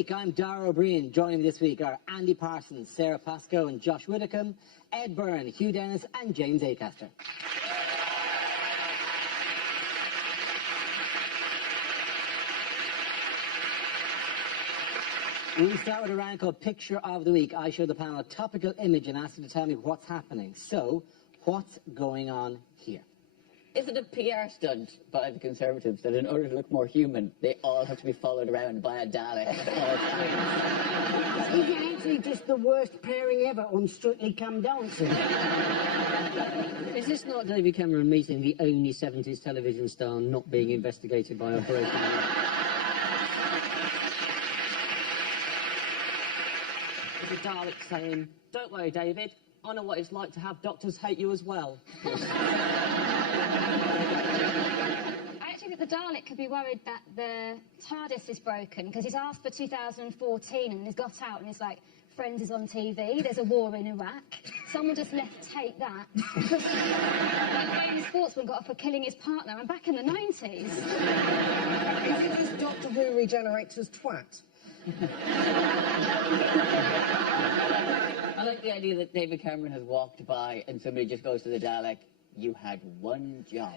week, I'm Dara O'Brien. Joining me this week are Andy Parsons, Sarah Pascoe and Josh Widdicombe, Ed Byrne, Hugh Dennis and James Acaster. We start with a round called Picture of the Week. I show the panel a topical image and ask you to tell me what's happening. So, what's going on here? Is it a PR stunt by the Conservatives that in order to look more human, they all have to be followed around by a Dalek at all times? Is it actually just the worst pairing ever on Strictly Come Dancing? Is this not David Cameron meeting the only 70s television star not being investigated by Operation? Is a Dalek saying, "Don't worry, David, I know what it's like to have doctors hate you as well." I actually think the Dalek could be worried that the TARDIS is broken because he's asked for 2014 and he's got out and he's like, Friends is on TV, there's a war in Iraq. Someone just left tape that. That famous sportsman got off for killing his partner and back in the 90s. Is it just Doctor Who regenerates as twat? I like the idea that David Cameron has walked by and somebody just goes to the Dalek, "You had one job."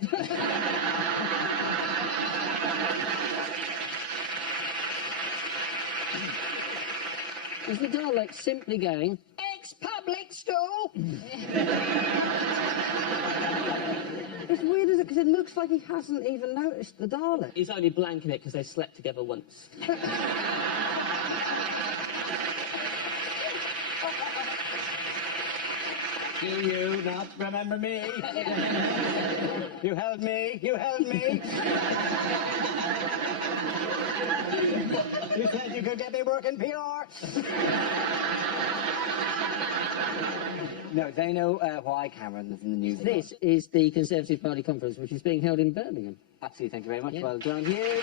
Is the Dalek simply going, Ex-public school! It's weird, isn't it? Because it looks like he hasn't even noticed the Dalek. He's only blanking it because they slept together once. Do you not remember me? You held me, you held me. You said you could get me work in PR. No, they know why Cameron is in the news. this is the Conservative Party conference, which is being held in Birmingham. Absolutely, thank you very much. Yeah. Well done, Hugh.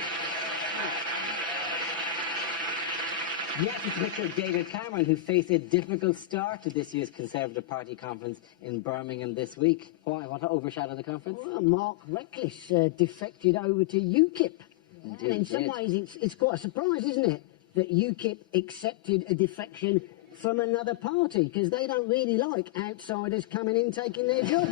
Yes, it's a picture of David Cameron, who faced a difficult start to this year's Conservative Party conference in Birmingham this week. Why? Want to overshadow the conference? Well, Mark Reckless defected over to UKIP. Indeed, And in some ways, it's quite a surprise, isn't it, that UKIP accepted a defection from another party, because they don't really like outsiders coming in taking their jobs.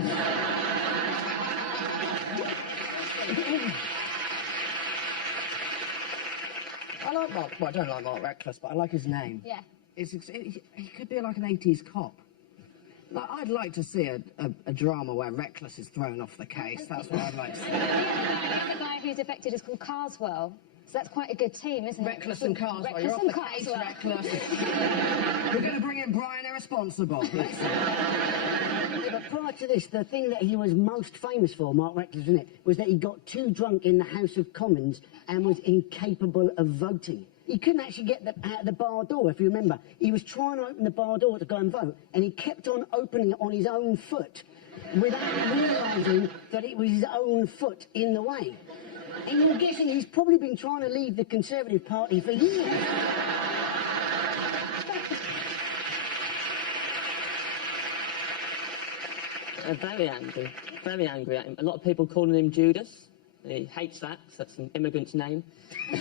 I like Mark. Well, I don't like Mark Reckless, but I like his name. Yeah. He could be like an 80s cop. Like, I'd like to see a drama where Reckless is thrown off the case. That's what I'd like to see. The guy who's affected is called Carswell. So that's quite a good team, isn't it? Reckless and Carswell. Reckless You're off and the case, Carswell. Reckless. We're going to bring in Brian Irresponsible. Yeah, but prior to this, the thing that he was most famous for, Mark Reckless, isn't it, was that he got too drunk in the House of Commons and was incapable of voting. He couldn't actually get out the bar door, if you remember. He was trying to open the bar door to go and vote, and he kept on opening it on his own foot without realising that it was his own foot in the way. And I'm guessing he's probably been trying to leave the Conservative Party for years. Very angry at him. A lot of people calling him Judas. He hates that, 'cause that's an immigrant's name. The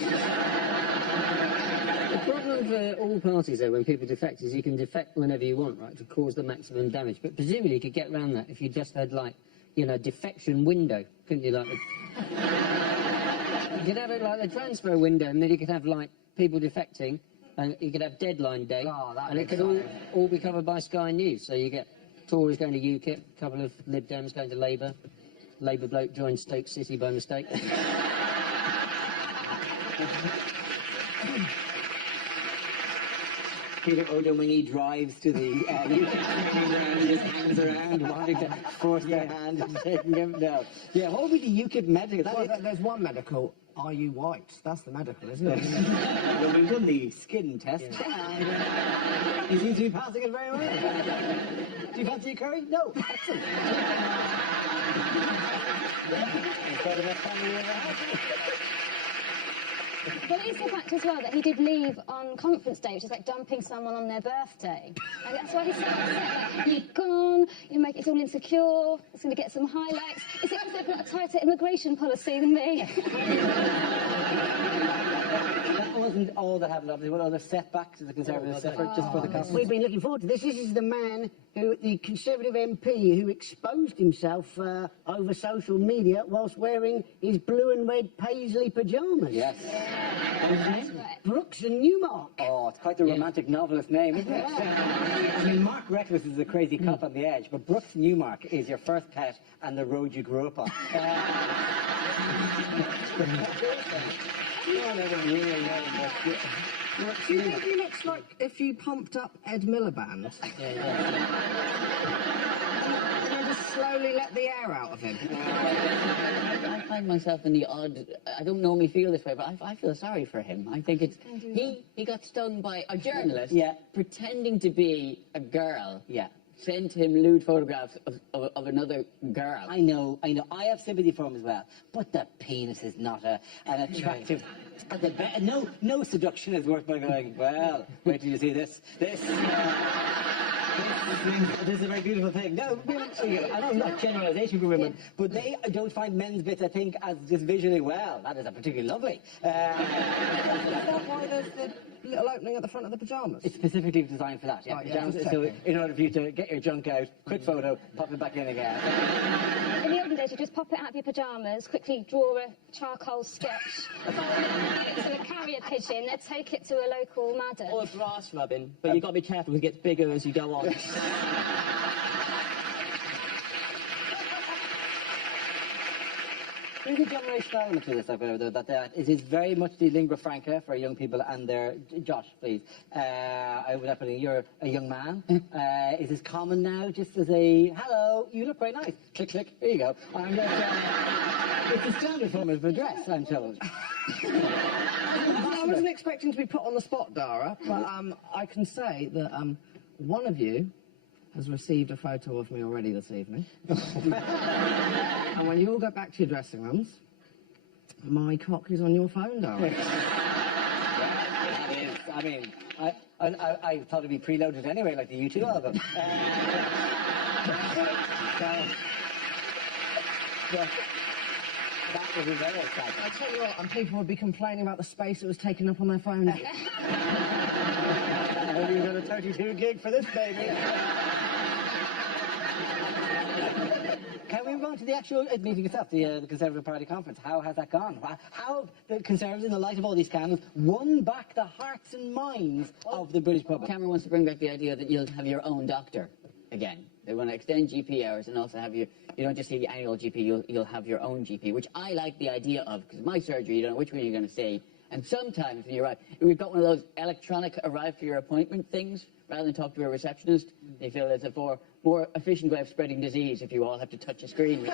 problem for all parties, though, when people defect, is you can defect whenever you want, right, to cause the maximum damage. But presumably you could get around that if you just had, like, you know, defection window, couldn't you? Like, you could have it like the transfer window, and then you could have, like, people defecting, and you could have deadline day, and it could all be covered by Sky News. So you get Tories going to UKIP, a couple of Lib Dems going to Labour, Labour bloke joined Stoke City by mistake. Peter O'Domini drives to the UKIP and just hangs around, wanting to force their hand and shaking him. No. Yeah, what would be the UKIP medical? Well, there's one medical. Are you white? That's the medical, isn't it? Well, we've done the skin test. Yeah. He seems to be passing it very well. Do you fancy a curry? No. Excellent. But it's the fact as well that he did leave on Conference Day, which is like dumping someone on their birthday. And that's why he's so upset. Like, you're gone, it's all insecure, it's going to get some highlights. Is it because they've got a tighter immigration policy than me? That wasn't all that happened, obviously. What other setbacks to the Conservative effort just for the conference? We've been looking forward to this. This is the man the Conservative MP who exposed himself over social media whilst wearing his blue and red paisley pyjamas. Yes. Brooks and Newmark. Oh, it's quite the romantic novelist name, isn't it? I mean, Mark Reckless is a crazy cop on the edge, but Brooks Newmark is your first pet and the road you grew up on. Do you think he looks like if you pumped up Ed Miliband? And just slowly let the air out of him? I find myself in the odd... I don't normally feel this way, but I feel sorry for him. I think it's... He got stung by a journalist pretending to be a girl. Yeah. Sent him lewd photographs of another girl. I know. I have sympathy for him as well. But the penis is not an attractive... No seduction is worth by going, well, wait till you see this. This is a very beautiful thing. No, I know it's not generalisation for women, but they don't find men's bits, I think, as just visually, well, that is a particularly lovely. Is that why there's the little opening at the front of the pyjamas? It's specifically designed for that, yeah. Right, Pyjamas, just so checking. in order for you to get your junk out, quick photo, pop it back in again. In the olden days, you just pop it out of your pyjamas, quickly draw a charcoal sketch, fold it to a carrier pigeon, then take it to a local madam. Or grass rubbing, but you've got to be careful because it gets bigger as you go on. There's a generational element to this, I've heard, though, that it is very much the lingua franca for young people and their... Josh, please. I would have put you're a young man. Is this common now, just as a, hello, you look very nice. Click, click, here you go. It's a standard form of address, I'm told. I wasn't expecting to be put on the spot, Dara, but I can say that one of you has received a photo of me already this evening. And when you all go back to your dressing rooms, my cock is on your phone, Dara. I mean, I thought it'd be preloaded anyway, like the U2 album. That would be very exciting. I tell you what, and people would be complaining about the space it was taking up on their phone. Only you got a 32 gig for this baby. Can we move on to the actual meeting itself, the Conservative Party conference? How has that gone? How have the Conservatives, in the light of all these scandals, won back the hearts and minds of the British public? Cameron wants to bring back the idea that you'll have your own doctor again. They want to extend GP hours and also have you don't just see the annual GP, you'll have your own GP, which I like the idea of, because my surgery, you don't know which one you're going to see. And sometimes when you arrive, we've got one of those electronic arrive for your appointment things, rather than talk to a receptionist. They feel it's a more efficient way of spreading disease if you all have to touch a screen.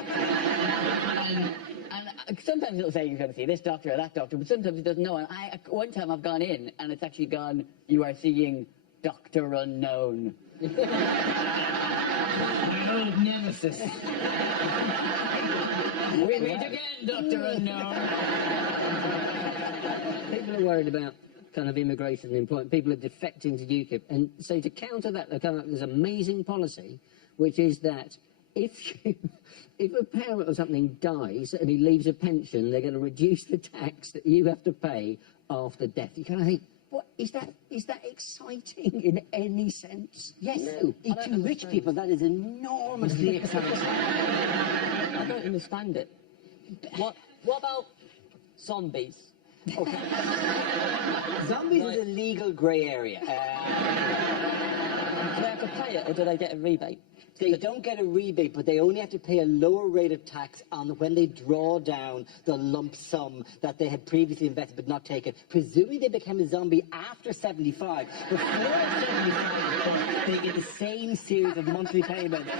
and sometimes it'll say you're going to see this doctor or that doctor, but sometimes it doesn't know. And one time I've gone in and it's actually gone, you are seeing Dr. Unknown. My old nemesis. We meet again, Dr. Unknown. People are worried about kind of immigration and employment. People are defecting to UKIP. And so to counter that, they come up with this amazing policy, which is that if a parent or something dies and he leaves a pension, they're going to reduce the tax that you have to pay after death. You kind of think, what is that exciting in any sense? Yes, No. to rich people, that is enormously exciting. I don't understand it. What about zombies? Okay. Zombies is a legal grey area. Do they have to pay it or do they get a rebate? They don't get a rebate, but they only have to pay a lower rate of tax on when they draw down the lump sum that they had previously invested but not taken. Presumably they became a zombie after 75. Before 75, they get the same series of monthly payments.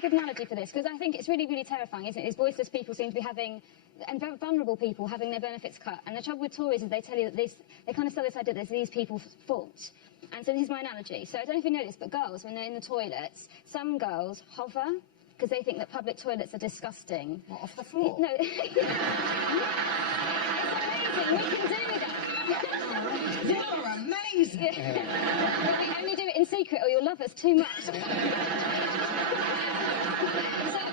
Good analogy for this, because I think it's really, really terrifying, isn't it? Is voiceless people seem to be having, and very vulnerable people having their benefits cut. And the trouble with Tories is they tell you that they kind of sell this idea that it's these people's fault. And so this is my analogy. So I don't know if you noticed, but girls, when they're in the toilets, some girls hover because they think that public toilets are disgusting. What, off the floor? No. It's amazing. We can do that. You're amazing! But we only do it in secret or you'll love us too much. So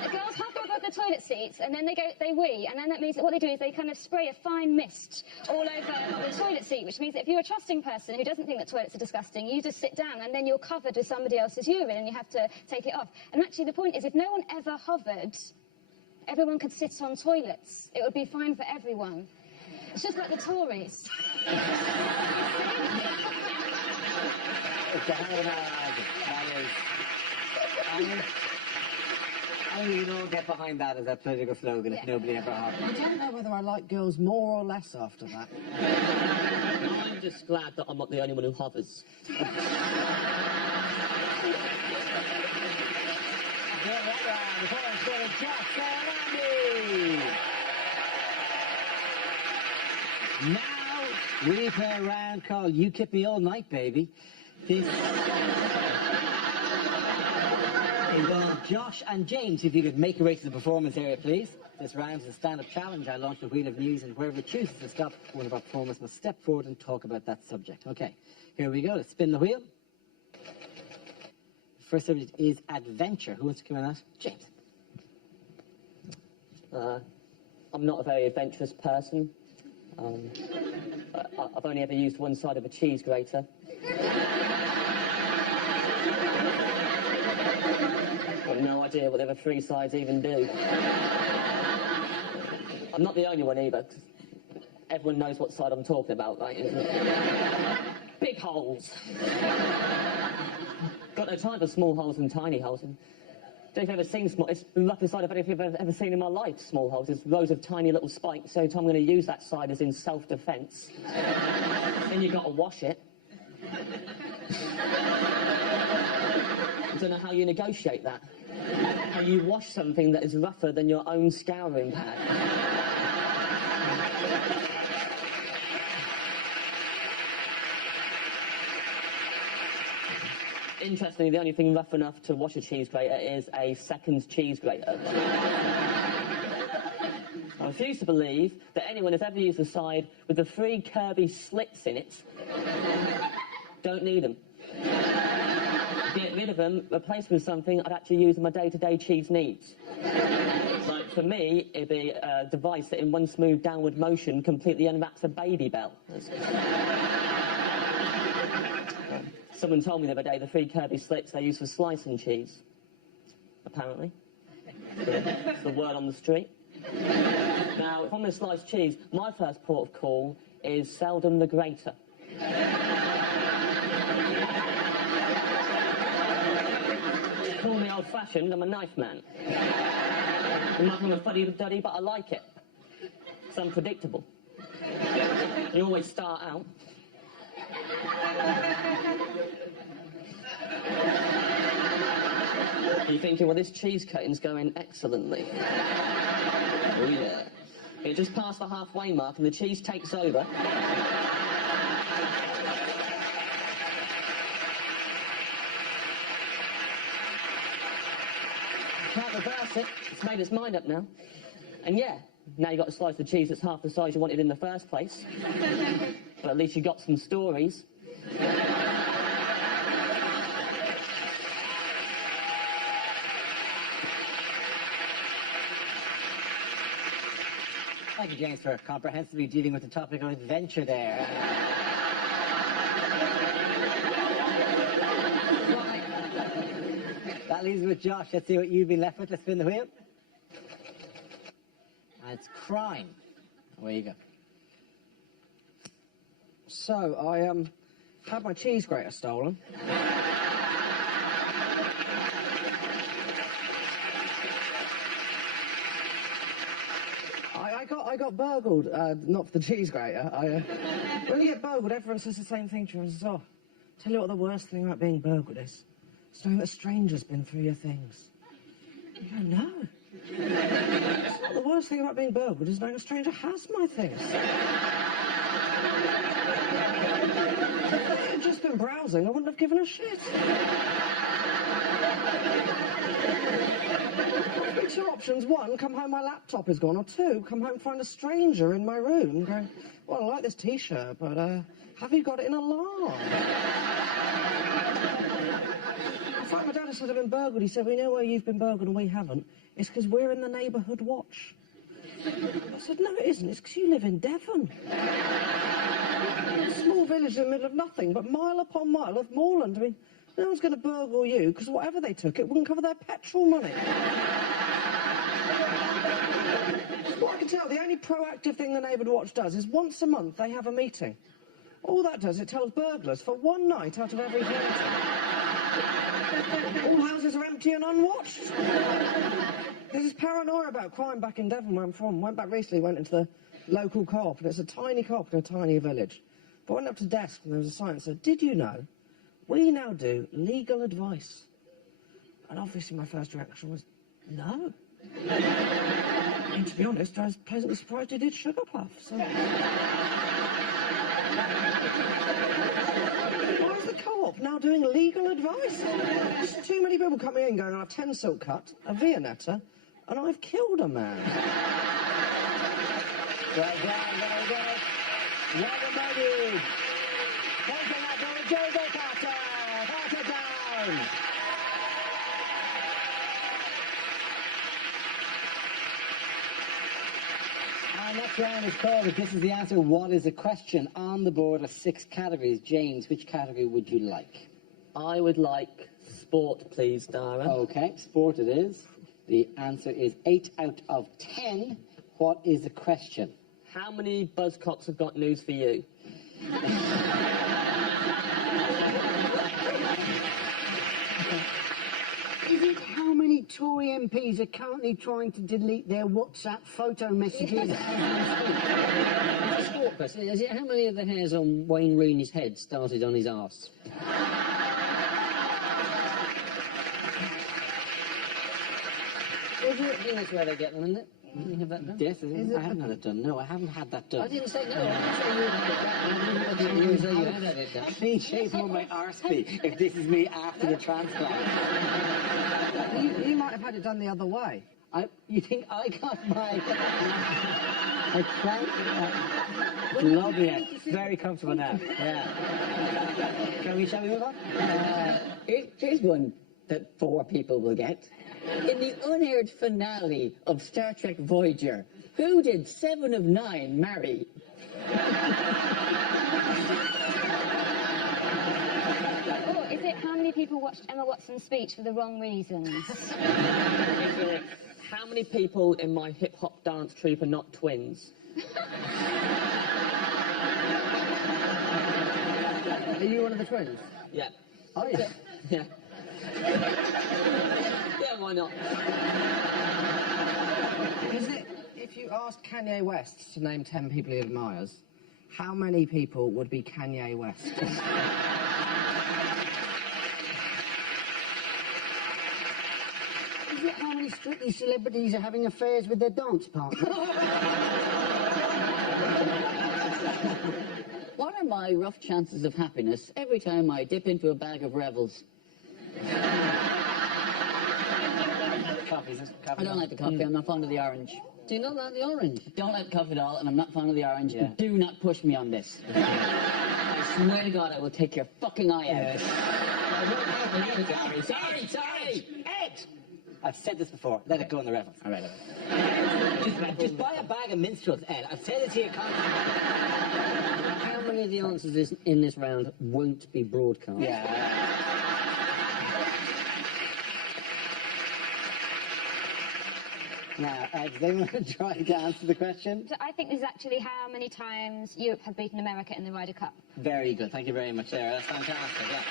girls hover above the toilet seats and then they wee, and then that means that what they do is they kind of spray a fine mist all over the toilet seat, which means that if you're a trusting person who doesn't think that toilets are disgusting, you just sit down and then you're covered with somebody else's urine and you have to take it off. And actually the point is, if no one ever hovered, everyone could sit on toilets. It would be fine for everyone. It's just like the Tories. It's a hell of an argument. I think we can all get behind that as a political slogan if nobody ever hovered. I don't know whether I like girls more or less after that. I'm just glad that I'm not the only one who hovers. Now we play a round called You Keep Me All Night, Baby. This involves Josh and James. If you could make your way to the performance area, please. This round is a stand-up challenge. I launch the wheel of news, and wherever it chooses to stop, one of our performers must step forward and talk about that subject. Okay, here we go. Let's spin the wheel. The first subject is adventure. Who wants to come in on that? James. I'm not a very adventurous person. I've only ever used one side of a cheese grater. I've no idea what the other three sides even do. I'm not the only one either, 'cause everyone knows what side I'm talking about, right? Big holes. Got no time for small holes and tiny holes. And if you've ever seen small, it's the roughest side of anything I've ever seen in my life, small holes. It's rows of tiny little spikes. So every time I'm going to use that side is in self-defence. Then you've got to wash it. I don't know how you negotiate that. How you wash something that is rougher than your own scouring pad. Interestingly, the only thing rough enough to wash a cheese grater is a second cheese grater. I refuse to believe that anyone has ever used a side with the 3 curvy slits in it. Don't need them. Get rid of them, replace them with something I'd actually use in my day-to-day cheese needs. Like, for me, it'd be a device that in one smooth downward motion completely unwraps a baby bell. Someone told me the other day the 3 curvy slits they use for slicing cheese. Apparently. It's the word on the street. Now, if I'm going to slice cheese, my first port of call is seldom the grater. Call me old-fashioned, I'm a knife man. I'm not from a fuddy-duddy, but I like it. It's unpredictable. You always start out. You're thinking, well, this cheese cutting's going excellently. Oh, yeah. It just passed the halfway mark and the cheese takes over. Can't reverse it. It's made its mind up now. And yeah, now you've got to slice the cheese that's half the size you wanted in the first place. But at least you got some stories. Thank you, James, for comprehensively dealing with the topic of adventure there. That leaves me with Josh. Let's see what you've been left with. Let's spin the wheel. And it's crime. Away you go. So, I had my cheese grater stolen. I got burgled, not for the cheese grater. When you get burgled, everyone says the same thing to you. Says, oh, tell you what the worst thing about being burgled is. It's knowing that strangers been through your things. You go, no. It's not the worst thing about being burgled is knowing a stranger has my things. If I'd just been browsing, I wouldn't have given a shit. options. One, come home, my laptop is gone. Or two, come home, find a stranger in my room going, well, I like this T-shirt, but have you got it in a large? In fact, my dad has said I've been burgled. He said, we know where you've been burgled and we haven't. It's because we're in the neighbourhood watch. I said, no, it isn't. It's because you live in Devon. A small village in the middle of nothing, but mile upon mile of moorland. I mean, no one's going to burgle you, because whatever they took, it wouldn't cover their petrol money. What I can tell, the only proactive thing the neighbourhood watch does is once a month they have a meeting. All that does, it tells burglars for one night out of every 20. All houses are empty and unwatched. There's this paranoia about crime back in Devon, where I'm from. Went back recently, went into the local co-op, and it's a tiny co-op in a tiny village. But I went up to the desk, and there was a sign that said, did you know we now do legal advice? And obviously my first reaction was, no. And to be honest, I was pleasantly surprised he did Sugar Puff. So. Why is the co-op now doing legal advice? There's too many people coming in going, I have 10 silk cut, a Viennetta, and I've killed a man. Well done, very good. Well done. Taking up for Joseph Carter. Carter down. Our next round is called If This Is the Answer, What is the Question? On the board are 6 categories. James, which category would you like? I would like sport, please, Dara. Okay, sport it is. The answer is 8 out of 10. What is the question? How many buzzcocks have got news for you? Is it how many Tory MPs are currently trying to delete their WhatsApp photo messages? It's a sport question. Is it how many of the hairs on Wayne Rooney's head started on his arse? I think that's where they get them, isn't it? You have that done? Yes, I haven't had it done. No, I haven't had that done. I didn't say no. I didn't say you had it done. Clean shape will my arse be if this is me after the transplant. You might have had it done the other way. You think I got my lovely it. Very comfortable now. Yeah. Shall we move on? Here's one that 4 people will get. In the unaired finale of Star Trek Voyager, who did 7 of 9 marry? Or is it how many people watched Emma Watson's speech for the wrong reasons? How many people in my hip-hop dance troupe are not twins? Are you one of the twins? Yeah. Oh, yeah. Yeah. Yeah, why not? Is it, if you asked Kanye West to name 10 people he admires, how many people would be Kanye West? Is it how many Strictly celebrities are having affairs with their dance partners? What are my rough chances of happiness every time I dip into a bag of Revels? Coffee, is it? Coffee? I don't like the coffee, I'm not fond of the orange. Do you not like the orange? Don't like the coffee at all, and I'm not fond of the orange. Yeah. Do not push me on this. I swear to God, I will take your fucking eye out. Sorry! Ed! I've said this before. Let it go in the reference. All right. Just buy a bag of minstrels, Ed. I've said it to you constantly. How many of the answers in this round won't be broadcast? Yeah. Now, does anyone want to try to answer the question? So I think this is actually how many times Europe have beaten America in the Ryder Cup. Very good. Thank you very much, Sarah. That's fantastic. Yeah.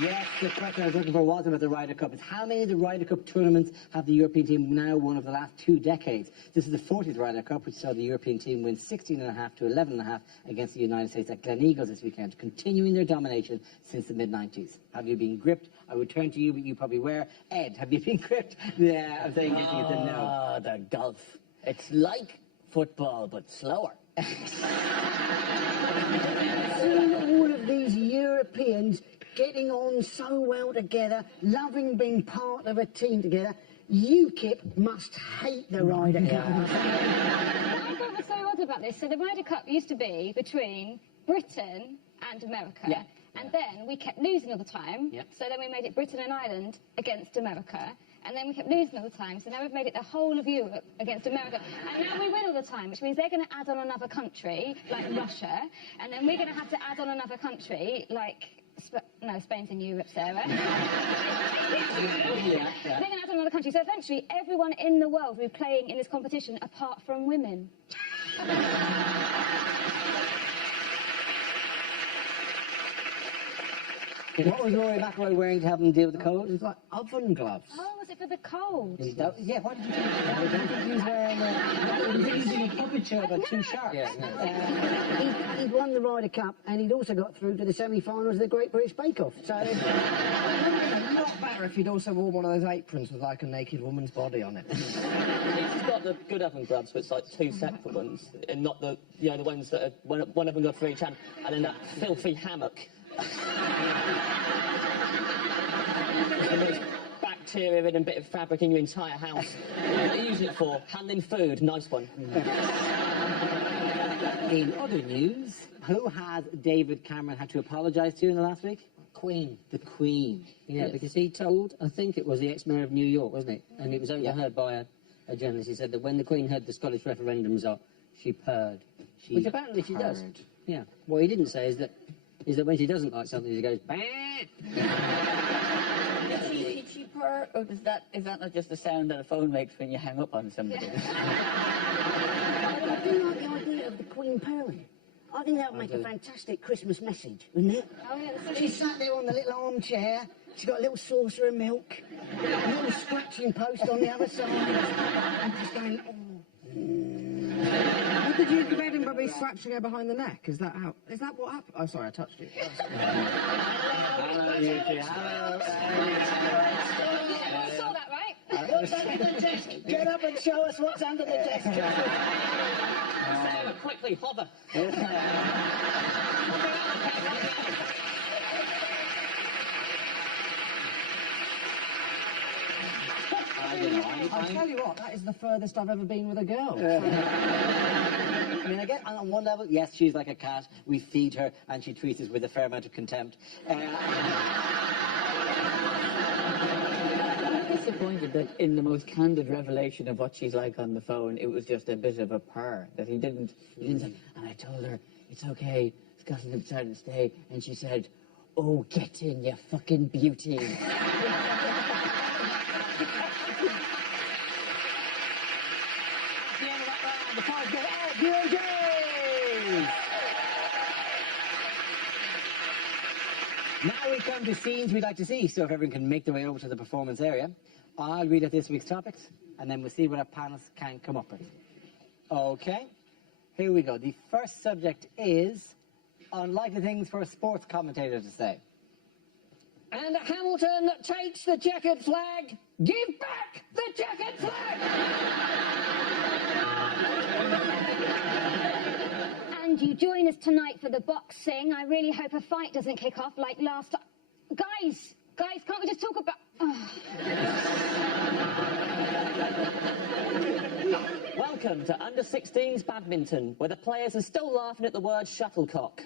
Yes, the question I was looking for was about the Ryder Cup. It's how many of the Ryder Cup tournaments have the European team now won over the last 2 decades? This is the 40th Ryder Cup, which saw the European team win 16.5 to 11.5 against the United States at Gleneagles this weekend, continuing their domination since the mid-90s. Have you been gripped? I would turn to you, but you probably were. Ed, have you been gripped? Yeah, I'm saying yes, you said no. Ah, the golf. It's like football, but slower. Soon all of these Europeans getting on so well together, loving being part of a team together. UKIP must hate the Ryder Cup. What I thought was so odd about this, so the Ryder Cup used to be between Britain and America. Yeah. And then we kept losing all the time. Yep. So then we made it Britain and Ireland against America. And then we kept losing all the time. So now we've made it the whole of Europe against America. And now we win all the time, which means they're going to add on another country, like Russia. And then we're going to have to add on another country, like... No, Spain's in Europe, Sarah. They're going to add on another country. So eventually, everyone in the world will be playing in this competition apart from women. What was Rory McIlroy wearing to help him deal with the It cold? was like oven gloves. Oh, was it for the cold? Yeah, what did you think? I don't think he was wearing he was using a puppet show about two sharks. He'd won the Ryder Cup and he'd also got through to the semi-finals of the Great British Bake Off. So, Not better if he'd also worn one of those aprons with like a naked woman's body on it. He's got the good oven gloves, but it's like two separate ones, and not the the ones that are one of them got for each hand, and then that filthy hammock. The most bacteria and bit of fabric in your entire house. What do you use it for? Handling food. Nice one. In other news, who has David Cameron had to apologise to in the last week? Queen. The Queen. Yeah, because he told, I think it was the ex-mayor of New York, wasn't it? And it was overheard by a journalist. He said that when the Queen heard the Scottish referendum result, she purred. Which apparently she does. purred. Yeah. What he didn't say is that when she doesn't like something, she goes, bah! Did she purr, or is that not just the sound that a phone makes when you hang up on somebody? I do like the idea of the Queen purring. I think that would make a fantastic Christmas message, wouldn't it? Oh, yeah, that's She sat there on the little armchair. She's got a little saucer of milk, a little scratching post on the other side, and just going, oh. Would the Duke of Edinburgh be scratching her behind the neck? Is that what happened? Oh, sorry, I touched you. Hello, you two. Hello. You saw that, right? What's under the desk? Get up and show us what's under the desk. Sarah, quickly, hover. I'll tell you what, that is the furthest I've ever been with a girl. I mean, I get on one level, yes, she's like a cat. We feed her, and she treats us with a fair amount of contempt. I'm disappointed that in the most candid revelation of what she's like on the phone, it was just a bit of a purr. That he didn't say, and I told her, it's okay, Scotland decided to stay, and she said, oh, get in, you fucking beauty. The five go out, beauties! Now we come to scenes we'd like to see, so if everyone can make their way over to the performance area, I'll read out this week's topics, and then we'll see what our panelists can come up with. Okay, here we go. The first subject is unlikely things for a sports commentator to say. And Hamilton takes the checkered flag. Give back the checkered flag! And you join us tonight for the boxing. I really hope a fight doesn't kick off like last time. Guys, can't we just talk about... Welcome to Under-16s badminton, where the players are still laughing at the word shuttlecock.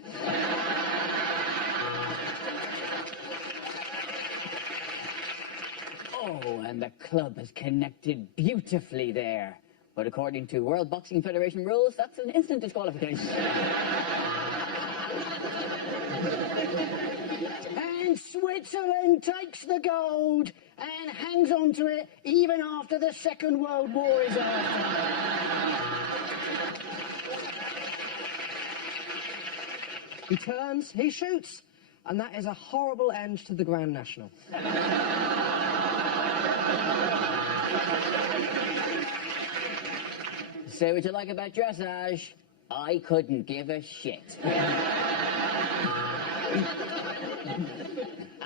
Oh, and the club has connected beautifully there. But according to World Boxing Federation rules, that's an instant disqualification. And Switzerland takes the gold and hangs on to it even after the Second World War is after. He turns, he shoots, and that is a horrible end to the Grand National. Say what you like about dressage, I couldn't give a shit.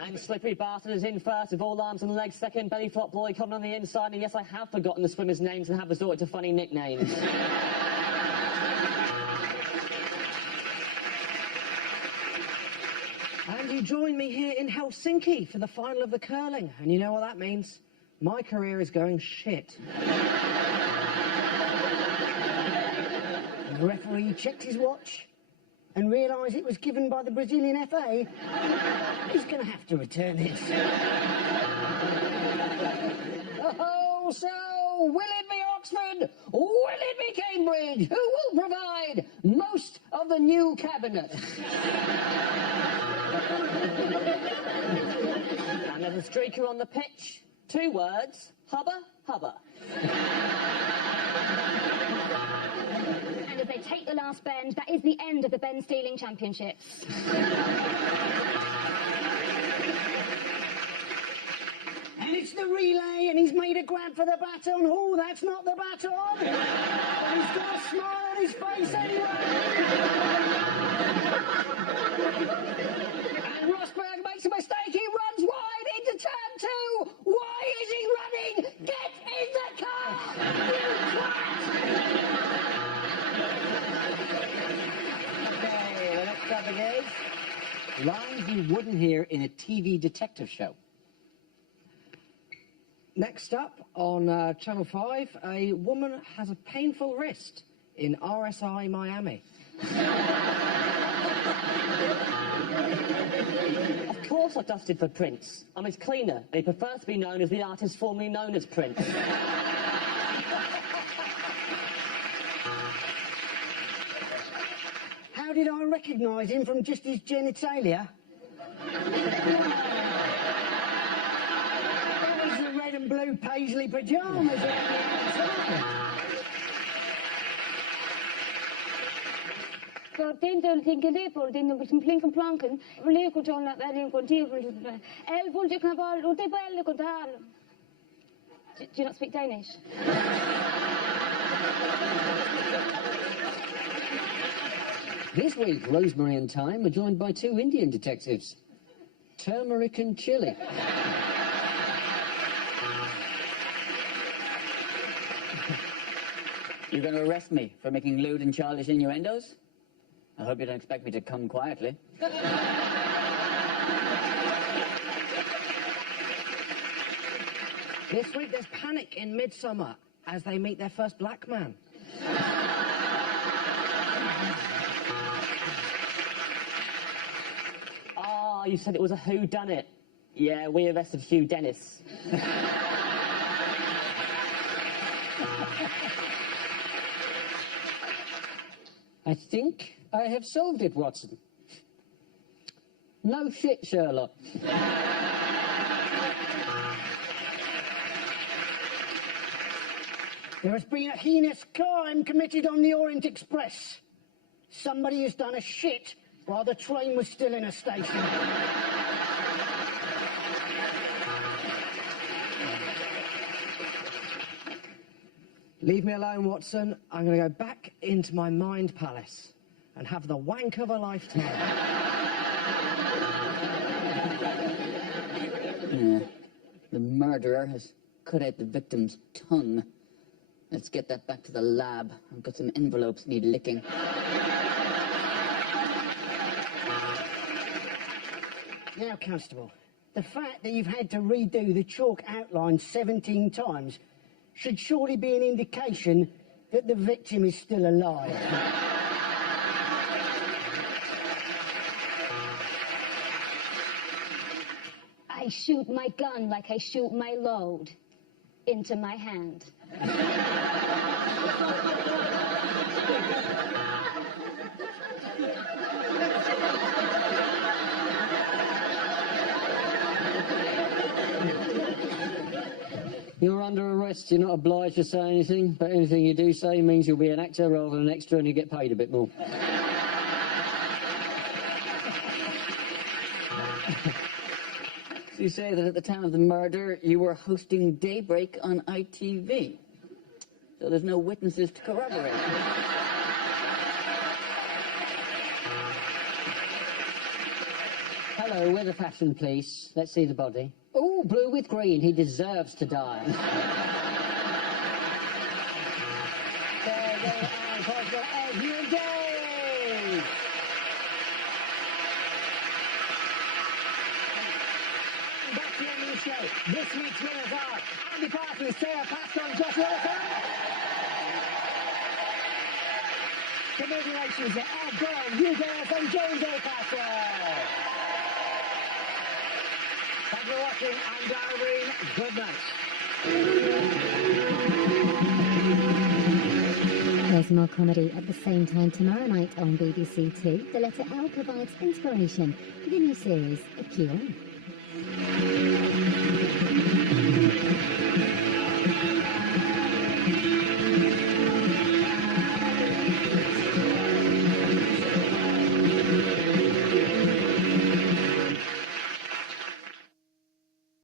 And Slippery Bastard is in first with all arms and legs second. Belly flop boy coming on the inside. And yes, I have forgotten the swimmers' names and have resorted to funny nicknames. And you join me here in Helsinki for the final of the curling. And you know what that means? My career is going shit. The referee checked his watch and realised it was given by the Brazilian FA. He's going to have to return it. Oh, so will it be Oxford? Will it be Cambridge? Who will provide most of the new cabinet? And there's a streaker on the pitch. 2 words, hubba, hubba. And as they take the last bend, that is the end of the bend stealing championships. And it's the relay, and he's made a grab for the baton. Oh, that's not the baton. But he's got a smile on his face anyway. And Rosberg makes a mistake. He runs wide into turn 2. Why is he running? Get in the car, you twat! Okay, the next topic is lines you wouldn't hear in a TV detective show. Next up, on Channel 5, a woman has a painful wrist in RSI Miami. Of course I dusted for Prince. I'm his cleaner, and he prefers to be known as the artist formerly known as Prince. How did I recognise him from just his genitalia? That was the red and blue paisley pyjamas on the outside. For dental thinking for den plinken planken, lego John at any contigo, el volge cavallo, de belle contalo. Do you not speak Danish? This week, Rosemary and Thyme are joined by 2 Indian detectives. Turmeric and chili. You're going to arrest me for making lewd and childish innuendos? I hope you don't expect me to come quietly. This week there's panic in Midsummer as they meet their first black man. Ah, you said it was a whodunit. Yeah, we arrested Hugh Dennis. I think I have solved it, Watson. No shit, Sherlock. There has been a heinous crime committed on the Orient Express. Somebody has done a shit while the train was still in a station. Leave me alone, Watson. I'm going to go back into my mind palace and have the wank of a lifetime. Yeah. The murderer has cut out the victim's tongue. Let's get that back to the lab. I've got some envelopes need licking. Now, Constable, the fact that you've had to redo the chalk outline 17 times should surely be an indication that the victim is still alive. I shoot my gun like I shoot my load into my hand. You're under arrest. You're not obliged to say anything, but anything you do say means you'll be an actor rather than an extra and you get paid a bit more. So you say that at the time of the murder, you were hosting Daybreak on ITV. So there's no witnesses to corroborate. Hello, we're the fashion police. Let's see the body. Oh, blue with green. He deserves to die. There they are, Corporal Edmund Day! And that's the end of the show. This week's winners are Andy Parsons, Sarah Pascoe and Joshua Wilson. Congratulations to Ed Byrne, Hugh Gareth and James O'Castle. Thanks for watching. I'm Darwin. Good night. There's more comedy at the same time tomorrow night on BBC Two. The letter L provides inspiration for the new series of QM.